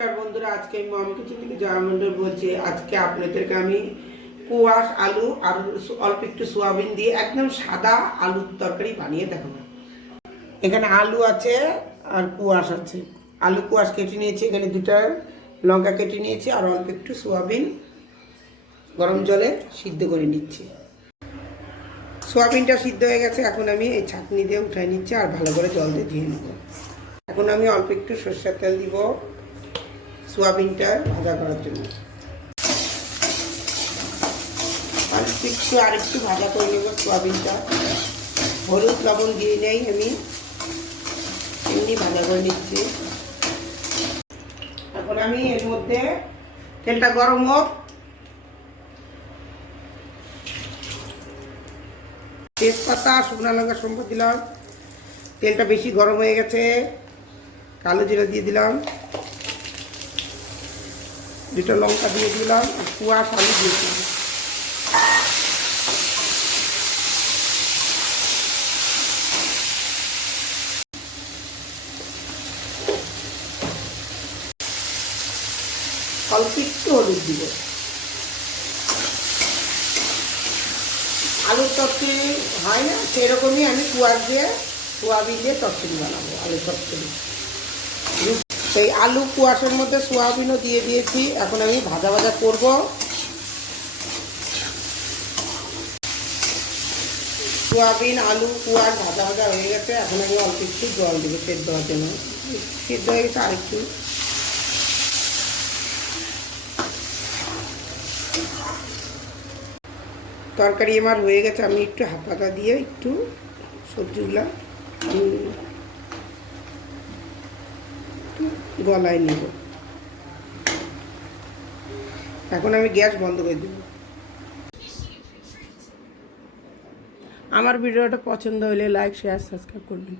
বন্ধুরা, আজকে আমি মম কিচেন থেকে জয়া মন্ডল বলছি। আজকে আপনাদেরকে আমি কুয়াশ আলু আর অল্প একটু সোয়াবিন দিয়ে একদম সাদা আলুর তরকারি বানিয়ে দেখাবো। এখানে আলু আছে আর কুয়াশ আছে। আলু কুয়াশ কেটে নিয়েছি, এখানে দুটা লঙ্কা কেটে নিয়েছি আর অল্প একটু সোয়াবিন গরম জলে সিদ্ধ করে নিচ্ছি। সোয়াবিনটা সিদ্ধ হয়ে গেছে, এখন আমি এই ছাঁকনি দিয়ে উঠাই নিচ্ছি আর ভালো করে জল দিয়ে ধুয়ে নেব। এখন আমি অল্প একটু সরষের তেল দিব সোয়াবিনটা ভাজা করার জন্য। আরেকটু ভাজা করে নেব সোয়াবিনটা। হলুদ লবণ দিয়ে নেই, আমি এমনি ভাজা করে নিচ্ছি। এখন আমি এর মধ্যে তেলটা গরম হোক, তেজপাতা শুকনো লঙ্কা সম্পদ দিলাম। তেলটা বেশি গরম হয়ে গেছে, কালো জিরা দিয়ে দিলাম, দুটো লঙ্কা দিয়ে দিলাম, কুয়াশ আলু দিয়ে দিলাম। অল্প একটু হলুদ দিব। আলুর তরকারি হয় না সেরকমই আমি কুয়াশ দিয়ে সোয়াবিন দিয়ে তরকারি বানাবো, আলু তরকারি। সেই আলু কুয়াশের মধ্যে সোয়াবিনও দিয়ে দিয়েছি। এখন আমি ভাজা ভাজা করব। সোয়াবিন আলু কুয়াশ ভাজা ভাজা হয়ে গেছে, এখন আমি অল্প একটু জল দেবো সেদ্ধ হওয়ার জন্য। সেদ্ধ হয়ে গেছে, আরেকটু। তরকারি আমার হয়ে গেছে, আমি একটু হাত পাতা দিয়ে একটু সবজিগুলা গলায় নেব। এখন আমি গ্যাস বন্ধ করে দেব। আমার ভিডিওটা পছন্দ হলে লাইক শেয়ার সাবস্ক্রাইব করবেন।